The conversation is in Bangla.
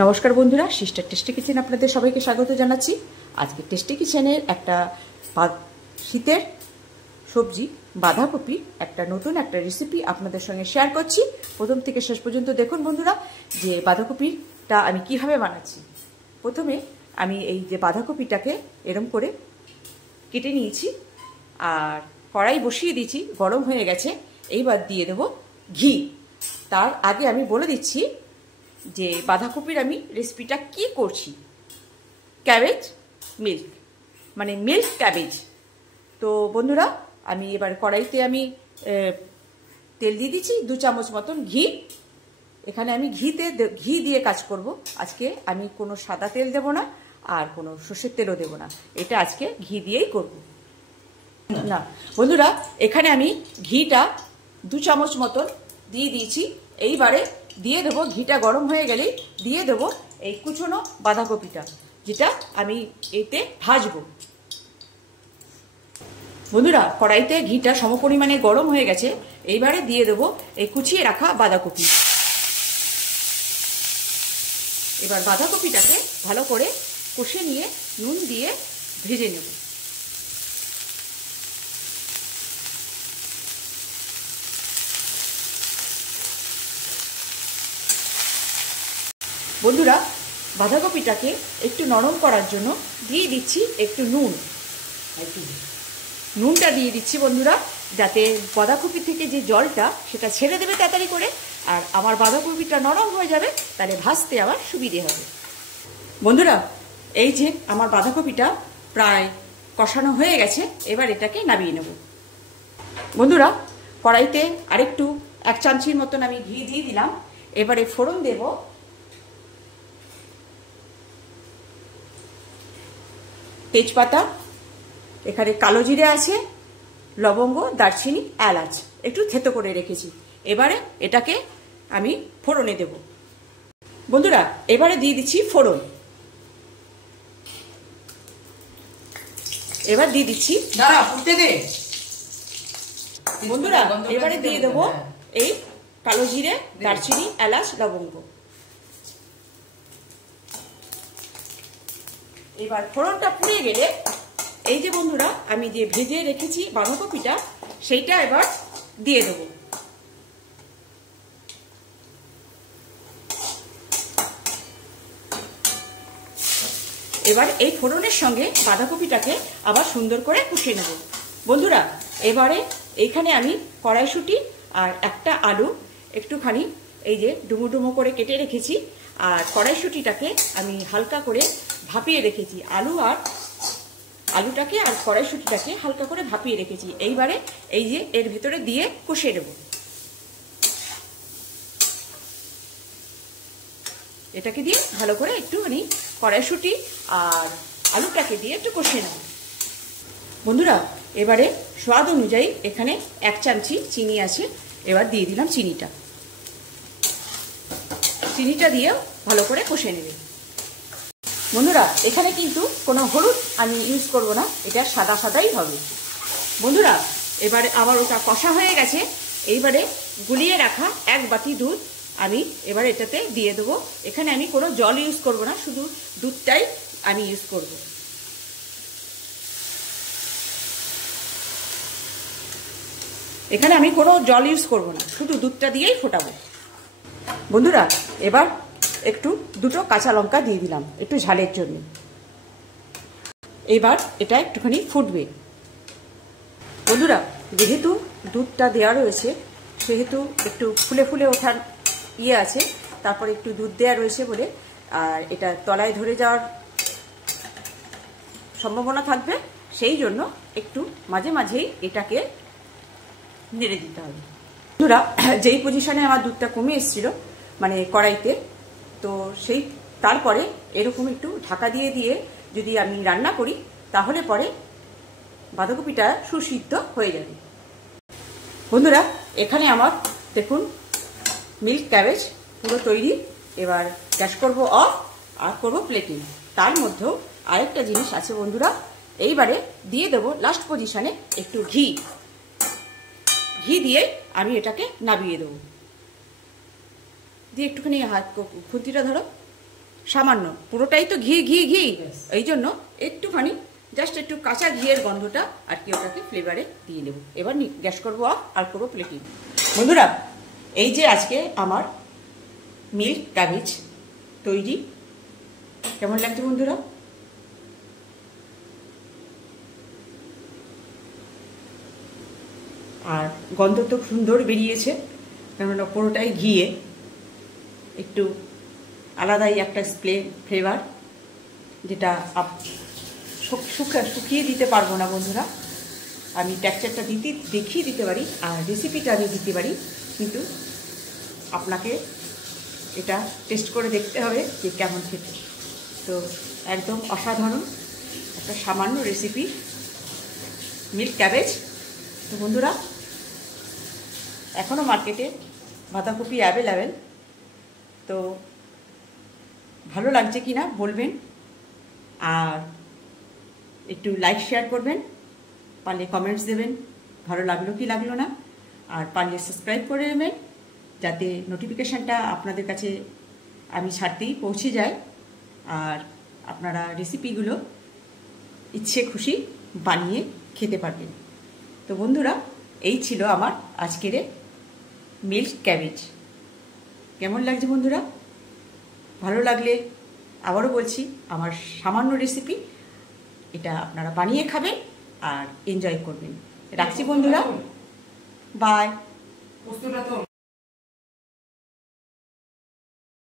নমস্কার বন্ধুরা, সিস্টার টেস্টি কিচেন আপনাদের সবাইকে স্বাগত জানাচ্ছি। আজকে টেস্টি কিচেনের একটা শীতের সবজি বাঁধাকপি নতুন একটা রেসিপি আপনাদের সঙ্গে শেয়ার করছি। প্রথম থেকে শেষ পর্যন্ত দেখুন বন্ধুরা যে বাঁধাকপিটা আমি কিভাবে বানাচ্ছি। প্রথমে আমি এই যে বাঁধাকপিটাকে এরম করে কেটে নিয়েছি আর কড়াই বসিয়ে দিয়েছি, গরম হয়ে গেছে। এইবার দিয়ে দেব ঘি। তার আগে আমি বলে দিচ্ছি যে বাঁধাকপির আমি রেসিপিটা কি করছি। ক্যাবেজ মিল্ক, মানে মিল্ক ক্যাবেজ। তো বন্ধুরা, আমি এবার কড়াইতে আমি তেল দিয়ে দিচ্ছি 2 চামচ মতন ঘি। এখানে আমি ঘি দিয়ে কাজ করব আজকে। আমি কোনো সাদা তেল দেব না আর কোনো সর্ষের তেলও দেব না, এটা আজকে ঘি দিয়েই করব। না বন্ধুরা, এখানে আমি ঘিটা 2 চামচ মতন দিয়ে দিয়েছি। এইবারে দিয়ে দেবো, ঘিটা গরম হয়ে গেলেই দিয়ে দেবো এই কুচনো বাঁধাকপিটা, যেটা আমি এতে ভাজবো। বন্ধুরা, কড়াইতে ঘিটা সমপরিমাণে গরম হয়ে গেছে। এইবারে দিয়ে দেবো এই কুচিয়ে রাখা বাঁধাকপি। এবার বাঁধাকপিটাকে ভালো করে কষে নিয়ে নুন দিয়ে ভেজে নেব। বন্ধুরা, বাঁধাকপিটাকে একটু নরম করার জন্য দিয়ে দিচ্ছি একটু নুনটা দিয়ে দিচ্ছি বন্ধুরা, যাতে বাঁধাকপি থেকে যে জলটা সেটা ছেড়ে দেবে তাড়াতাড়ি করে, আর আমার বাঁধাকপিটা নরম হয়ে যাবে, তাহলে ভাজতে আবার সুবিধে হবে। বন্ধুরা, এই যে আমার বাঁধাকপিটা প্রায় কষানো হয়ে গেছে, এবার এটাকে নামিয়ে নেব। বন্ধুরা, কড়াইতে আরেকটু 1 চামচির মতন আমি ঘি দিয়ে দিলাম। এবারে ফোড়ন দেব। তেজপাতা, এখানে কালো জিরে আছে, লবঙ্গ, দারচিনি, এলাচ একটু থেতো করে রেখেছি। এবারে এটাকে আমি ফোড়নে দেব। বন্ধুরা, এবারে দিয়ে দিচ্ছি ফোড়ন। এবার দিয়ে দিচ্ছি বন্ধুরা, এবারে দিয়ে দেবো এই কালো জিরে, দারচিনি, এলাচ, লবঙ্গ। এবার ফোড়নটা পুড়ে গেলে এই যে বন্ধুরা আমি যে ভেজে রেখেছি বাঁধাকপিটা, সেইটা এবার দিয়ে দেব। এবার এই ফোড়নের সঙ্গে বাঁধাকপিটাকে আবার সুন্দর করে কষিয়ে নেব। বন্ধুরা, এবারে এইখানে আমি কড়াইশুঁটি আর একটা আলু একটুখানি এই যে ডুমো ডুমো করে কেটে রেখেছি, আর কড়াইশুঁটিটাকে আমি হালকা করে ভাপিয়ে রেখেছি। আলুটাকে আর কড়াইশুঁটিটাকে হালকা করে ভাপিয়ে রেখেছি। এইবারে এই যে এর ভিতরে দিয়ে কষিয়ে নেব। এটাকে দিয়ে ভালো করে একটুখানি কড়াইশুঁটি আর আলুটাকে দিয়ে একটু কষিয়ে নেব। বন্ধুরা, এবারে স্বাদ অনুযায়ী এখানে 1 চামচি চিনি আছে। এবার দিয়ে দিলাম চিনিটা দিয়ে ভালো করে কষিয়ে নেবে। বন্ধুরা, এখানে কিন্তু কোনো হলুদ আমি ইউজ করব না, এটা সাদাই হবে। বন্ধুরা, এবারে আবার ওটা কষা হয়ে গেছে। এইবারে গুলিয়ে রাখা 1 বাটি দুধ আমি এবার এটাতে দিয়ে দেবো। এখানে আমি কোনো জল ইউজ করব না, শুধু দুধটাই আমি ইউজ করব। এখানে আমি কোনো জল ইউজ করব না, শুধু দুধটা দিয়েই ফোটাবো। বন্ধুরা, এবার একটু 2টো কাঁচা লঙ্কা দিয়ে দিলাম একটু ঝালের জন্য। এবার এটা একটুখানি ফুটবে। বন্ধুরা, যেহেতু দুধটা দেওয়া রয়েছে, সেহেতু একটু ফুলে ওঠার আছে, তারপরে একটু দুধ দেওয়া রয়েছে বলে আর এটা তলায় ধরে যাওয়ার সম্ভাবনা থাকবে, সেই জন্য একটু মাঝে মাঝেই এটাকে নেড়ে দিতে হবে। বন্ধুরা, যেই পজিশনে আমার দুধটা কমে এসেছিল মানে কড়াইতে, তো সেই তারপরে এরকম একটু ঢাকা দিয়ে যদি আমি রান্না করি, তাহলে পরে বাঁধাকপিটা সুসিদ্ধ হয়ে যাবে। বন্ধুরা, এখানে আমার দেখুন মিল্ক ক্যাবেজ পুরো তৈরি। এবার গ্যাস করব অফ আর করব প্লেটিং। তার মধ্যেও আরেকটা জিনিস আছে বন্ধুরা, এইবারে দিয়ে দেবো লাস্ট পজিশনে একটু ঘি দিয়ে আমি এটাকে নামিয়ে দেবো। দিয়ে একটুখানি হাত খুন্তিটা ধরো, সামান্য, পুরোটাই তো ঘি ঘি ঘি, এই জন্য একটুখানি জাস্ট একটু কাঁচা ঘিয়ের গন্ধটা আর কি ওটাকে ফ্লেভারে দিয়ে নেব। এবার গ্যাস করবো অফ আর করবো প্লেটিং। বন্ধুরা, এই যে আজকে আমার মিল্ক ক্যাবেজ তৈরি, কেমন লাগছে বন্ধুরা? আর গন্ধ তো সুন্দর বেরিয়েছে, কেননা পুরোটাই ঘিয়ে, একটু আলাদাই একটা ফ্লেভার, যেটা শুকিয়ে দিতে পারবো না বন্ধুরা। আমি টেক্সচারটা দেখিয়ে দিতে পারি আর রেসিপিটা আমি দিতে পারি, কিন্তু আপনাকে এটা টেস্ট করে দেখতে হবে যে কেমন খেতে। তো একদম অসাধারণ একটা সামান্য রেসিপি মিল্ক ক্যাবেজ। তো বন্ধুরা, এখনও মার্কেটে বাঁধাকপি অ্যাভেলেবেল, তো ভালো লাগছে কি না বলবেন, আর একটু লাইক শেয়ার করবেন, পারলে কমেন্টস দেবেন ভালো লাগলো কি লাগলো না, আর পারলে সাবস্ক্রাইব করে নেবেন যাতে নোটিফিকেশানটা আপনাদের কাছে আমি ছাড়তেই পৌঁছে যায়, আর আপনারা রেসিপিগুলো ইচ্ছে খুশি বানিয়ে খেতে পারবেন। তো বন্ধুরা, এই ছিল আমার আজকের মিল্ক ক্যাবেজ। কেমন লাগছে বন্ধুরা? ভালো লাগলে আবারও বলছি, আমার সামান্য রেসিপি, এটা আপনারা বানিয়ে খাবেন আর এনজয় করবেন। রাখছি বন্ধুরা, বাই।